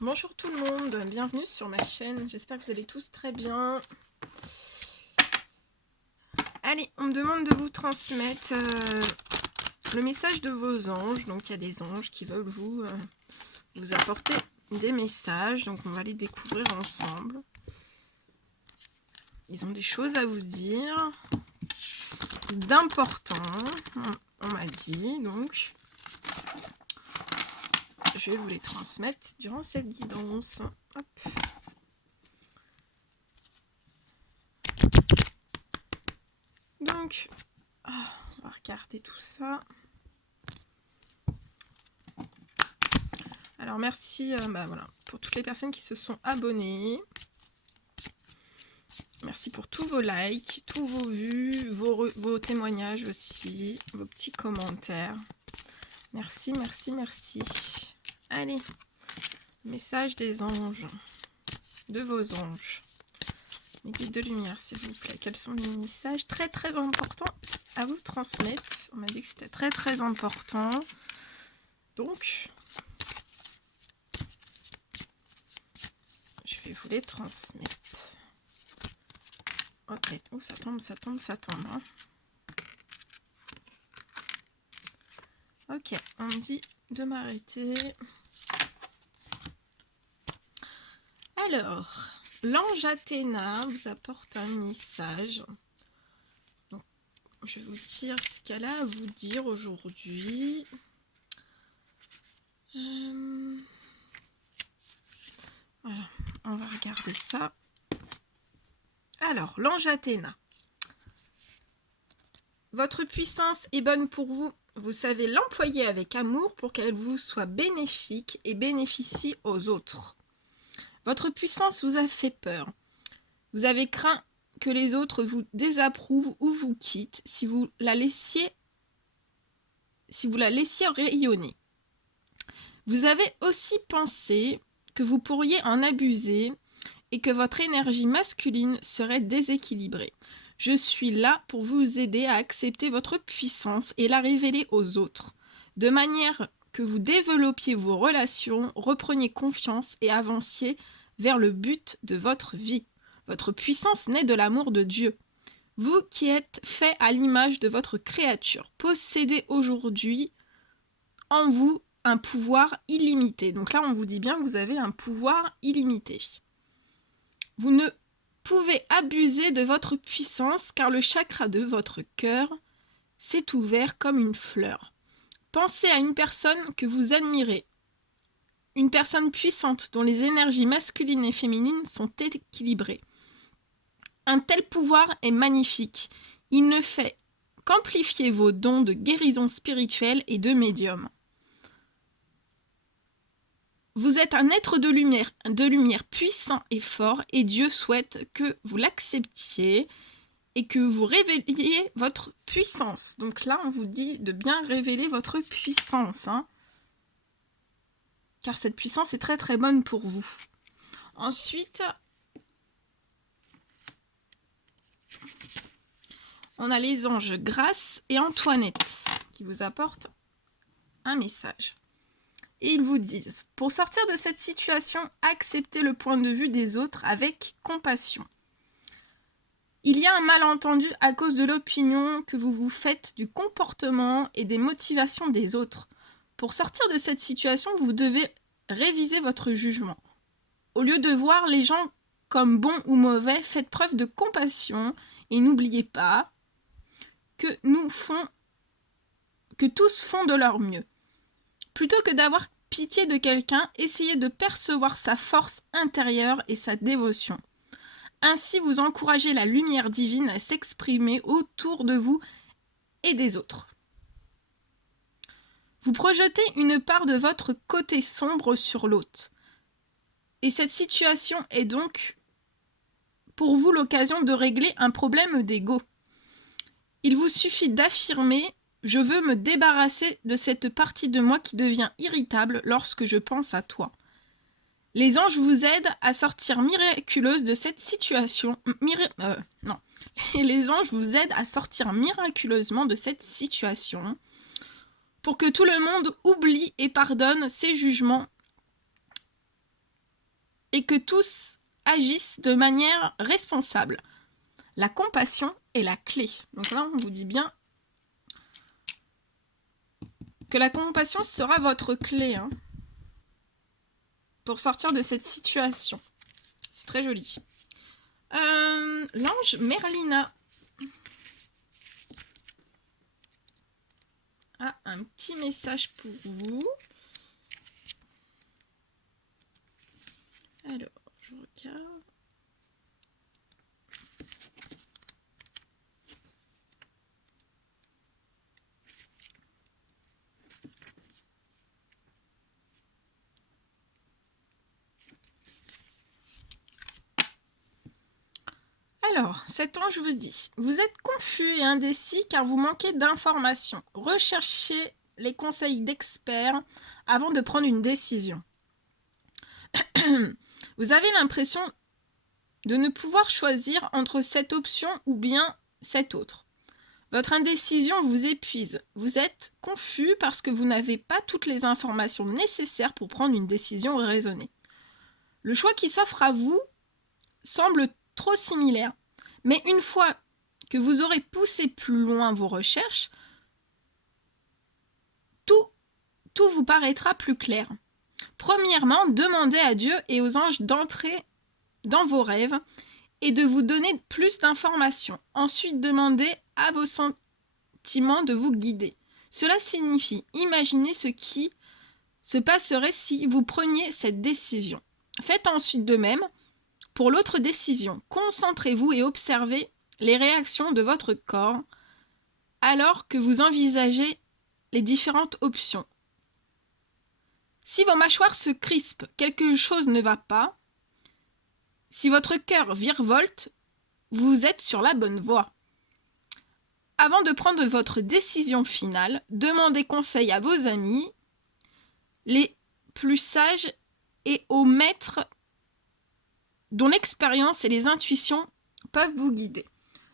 Bonjour tout le monde, bienvenue sur ma chaîne, j'espère que vous allez tous très bien. Allez, on me demande de vous transmettre le message de vos anges. Donc il y a des anges qui veulent vous apporter des messages, donc on va les découvrir ensemble. Ils ont des choses à vous dire, d'important, on m'a dit, donc je vais vous les transmettre durant cette guidance. Hop. Donc, on va regarder tout ça. Alors merci voilà, pour toutes les personnes qui se sont abonnées. Merci pour tous vos likes, tous vos vues, vos témoignages aussi, vos petits commentaires. Merci, merci, merci. Allez, message des anges, de vos anges. Mes guides de lumière, s'il vous plaît. Quels sont les messages très très importants à vous transmettre? On m'a dit que c'était très très important. Donc, je vais vous les transmettre. Ok, oh, ça tombe, ça tombe, ça tombe. Hein. Ok, on me dit de m'arrêter. Alors, l'ange Athéna vous apporte un message. Donc, je vais vous dire ce qu'elle a à vous dire aujourd'hui. Voilà, on va regarder ça. Alors, l'ange Athéna. Votre puissance est bonne pour vous. Vous savez l'employer avec amour pour qu'elle vous soit bénéfique et bénéficie aux autres. Votre puissance vous a fait peur. Vous avez craint que les autres vous désapprouvent ou vous quittent si vous la laissiez rayonner. Vous avez aussi pensé que vous pourriez en abuser et que votre énergie masculine serait déséquilibrée. Je suis là pour vous aider à accepter votre puissance et la révéler aux autres, de manière que vous développiez vos relations, repreniez confiance et avanciez vers le but de votre vie. Votre puissance naît de l'amour de Dieu. Vous qui êtes fait à l'image de votre créature, possédez aujourd'hui en vous un pouvoir illimité. Donc là, on vous dit bien que vous avez un pouvoir illimité. Vous ne pouvez abuser de votre puissance car le chakra de votre cœur s'est ouvert comme une fleur. Pensez à une personne que vous admirez, une personne puissante dont les énergies masculines et féminines sont équilibrées. Un tel pouvoir est magnifique. Il ne fait qu'amplifier vos dons de guérison spirituelle et de médium. Vous êtes un être de lumière puissant et fort et Dieu souhaite que vous l'acceptiez et que vous révéliez votre puissance. Donc là, on vous dit de bien révéler votre puissance. Hein, car cette puissance est très très bonne pour vous. Ensuite, on a les anges Grâce et Antoinette qui vous apportent un message. Et ils vous disent, pour sortir de cette situation, acceptez le point de vue des autres avec compassion. Il y a un malentendu à cause de l'opinion que vous vous faites du comportement et des motivations des autres. Pour sortir de cette situation, vous devez réviser votre jugement. Au lieu de voir les gens comme bons ou mauvais, faites preuve de compassion et n'oubliez pas que tous font de leur mieux. Plutôt que d'avoir pitié de quelqu'un, essayez de percevoir sa force intérieure et sa dévotion. Ainsi, vous encouragez la lumière divine à s'exprimer autour de vous et des autres. Vous projetez une part de votre côté sombre sur l'autre. Et cette situation est donc pour vous l'occasion de régler un problème d'ego. Il vous suffit d'affirmer « Je veux me débarrasser de cette partie de moi qui devient irritable lorsque je pense à toi ». Les anges vous aident à sortir miraculeuse de cette situation. Les anges vous aident à sortir miraculeusement de cette situation pour que tout le monde oublie et pardonne ses jugements et que tous agissent de manière responsable. La compassion est la clé. Donc là, on vous dit bien que la compassion sera votre clé pour sortir de cette situation. C'est très joli. L'ange Merlina a un petit message pour vous. Alors, je regarde. Alors, cet ange vous dit, vous êtes confus et indécis car vous manquez d'informations. Recherchez les conseils d'experts avant de prendre une décision. Vous avez l'impression de ne pouvoir choisir entre cette option ou bien cette autre. Votre indécision vous épuise. Vous êtes confus parce que vous n'avez pas toutes les informations nécessaires pour prendre une décision raisonnée. Le choix qui s'offre à vous semble trop similaire. Mais une fois que vous aurez poussé plus loin vos recherches, tout vous paraîtra plus clair. Premièrement, demandez à Dieu et aux anges d'entrer dans vos rêves et de vous donner plus d'informations. Ensuite, demandez à vos sentiments de vous guider. Cela signifie imaginer ce qui se passerait si vous preniez cette décision. Faites ensuite de même pour l'autre décision. Concentrez-vous et observez les réactions de votre corps alors que vous envisagez les différentes options. Si vos mâchoires se crispent, quelque chose ne va pas. Si votre cœur virevolte, vous êtes sur la bonne voie. Avant de prendre votre décision finale, demandez conseil à vos amis, les plus sages et aux maîtres dont l'expérience et les intuitions peuvent vous guider.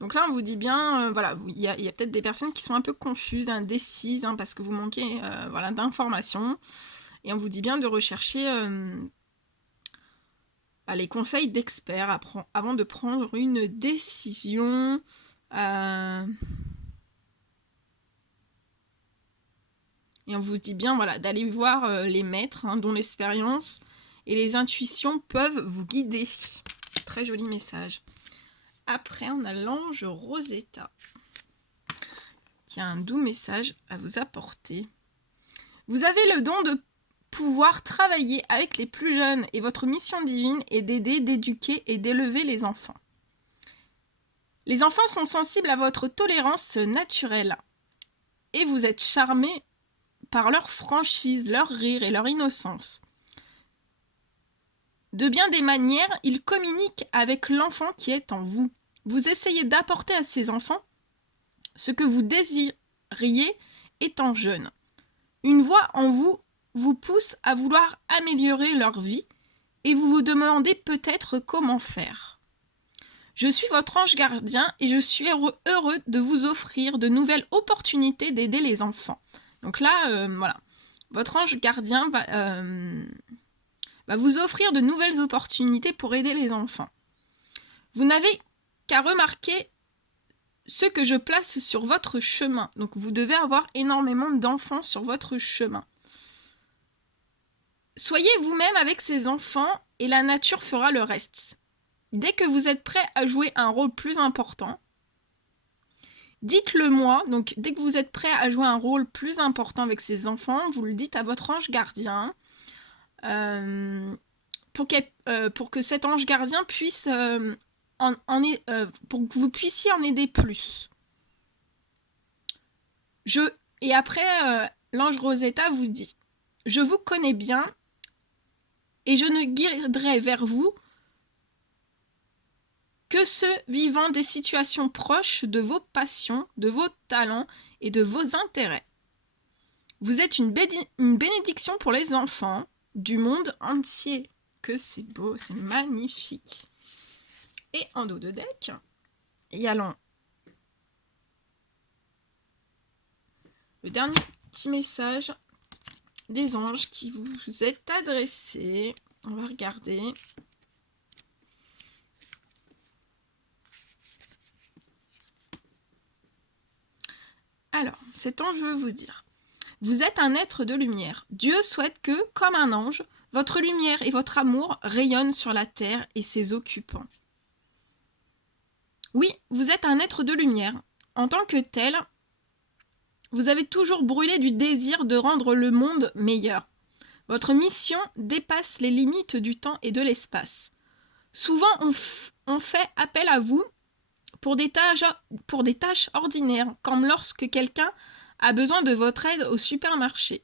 Donc là, on vous dit bien, voilà, il y a peut-être des personnes qui sont un peu confuses, indécises, parce que vous manquez d'informations. Et on vous dit bien de rechercher les conseils d'experts avant de prendre une décision. Et on vous dit bien d'aller voir les maîtres dont l'expérience et les intuitions peuvent vous guider. Très joli message. Après, on a l'ange Rosetta qui a un doux message à vous apporter. Vous avez le don de pouvoir travailler avec les plus jeunes et votre mission divine est d'aider, d'éduquer et d'élever les enfants. Les enfants sont sensibles à votre tolérance naturelle et vous êtes charmés par leur franchise, leur rire et leur innocence. De bien des manières, ils communiquent avec l'enfant qui est en vous. Vous essayez d'apporter à ces enfants ce que vous désiriez étant jeune. Une voix en vous pousse à vouloir améliorer leur vie et vous vous demandez peut-être comment faire. Je suis votre ange gardien et je suis heureux de vous offrir de nouvelles opportunités d'aider les enfants. Donc là, votre ange gardien va vous offrir de nouvelles opportunités pour aider les enfants. Vous n'avez qu'à remarquer ce que je place sur votre chemin. Donc vous devez avoir énormément d'enfants sur votre chemin. Soyez vous-même avec ces enfants et la nature fera le reste. Dès que vous êtes prêt à jouer un rôle plus important, dites-le moi. Donc dès que vous êtes prêt à jouer un rôle plus important avec ces enfants, vous le dites à votre ange gardien pour que cet ange gardien puisse pour que vous puissiez en aider plus. Et après, l'ange Rosetta vous dit « Je vous connais bien et je ne guiderai vers vous que ceux vivant des situations proches de vos passions, de vos talents et de vos intérêts. Vous êtes une bénédiction pour les enfants du monde entier. » Que c'est beau, c'est magnifique. Et en dos de deck, il y a le dernier petit message des anges qui vous est adressé. On va regarder. Alors, cet ange veut vous dire, vous êtes un être de lumière. Dieu souhaite que, comme un ange, votre lumière et votre amour rayonnent sur la terre et ses occupants. Oui, vous êtes un être de lumière. En tant que tel, vous avez toujours brûlé du désir de rendre le monde meilleur. Votre mission dépasse les limites du temps et de l'espace. Souvent, on fait appel à vous pour des tâches ordinaires, comme lorsque quelqu'un a besoin de votre aide au supermarché.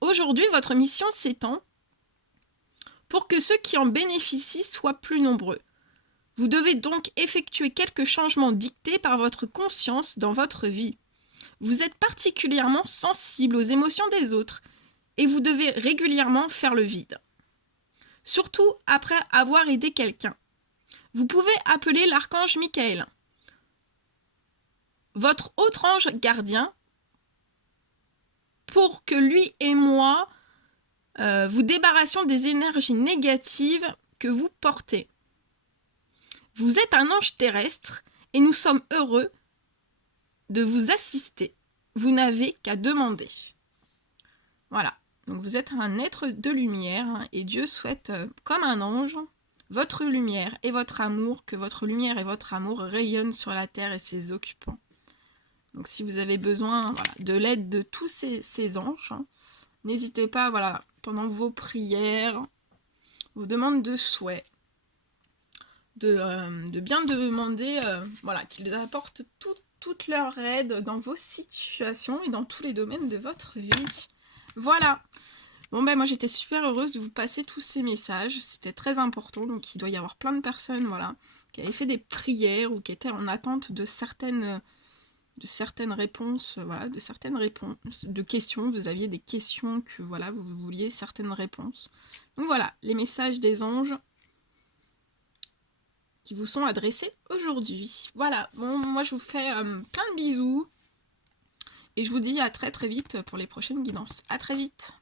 Aujourd'hui, votre mission s'étend pour que ceux qui en bénéficient soient plus nombreux. Vous devez donc effectuer quelques changements dictés par votre conscience dans votre vie. Vous êtes particulièrement sensible aux émotions des autres et vous devez régulièrement faire le vide. Surtout après avoir aidé quelqu'un. Vous pouvez appeler l'archange Michael, votre autre ange gardien, pour que lui et moi vous débarrassions des énergies négatives que vous portez. Vous êtes un ange terrestre et nous sommes heureux de vous assister. Vous n'avez qu'à demander. Voilà, donc vous êtes un être de lumière et Dieu souhaite, comme un ange, votre lumière et votre amour, que votre lumière et votre amour rayonnent sur la terre et ses occupants. Donc si vous avez besoin de l'aide de tous ces anges, n'hésitez pas, pendant vos prières, vos demandes de souhait, de bien demander qu'ils apportent toute leur aide dans vos situations et dans tous les domaines de votre vie. Voilà. Bon moi j'étais super heureuse de vous passer tous ces messages, c'était très important, donc il doit y avoir plein de personnes qui avaient fait des prières ou qui étaient en attente de certaines réponses, de certaines réponses, de questions, vous aviez des questions que vous vouliez certaines réponses. Donc voilà, les messages des anges qui vous sont adressés aujourd'hui. Voilà, bon, moi je vous fais plein de bisous et je vous dis à très très vite pour les prochaines guidances. À très vite.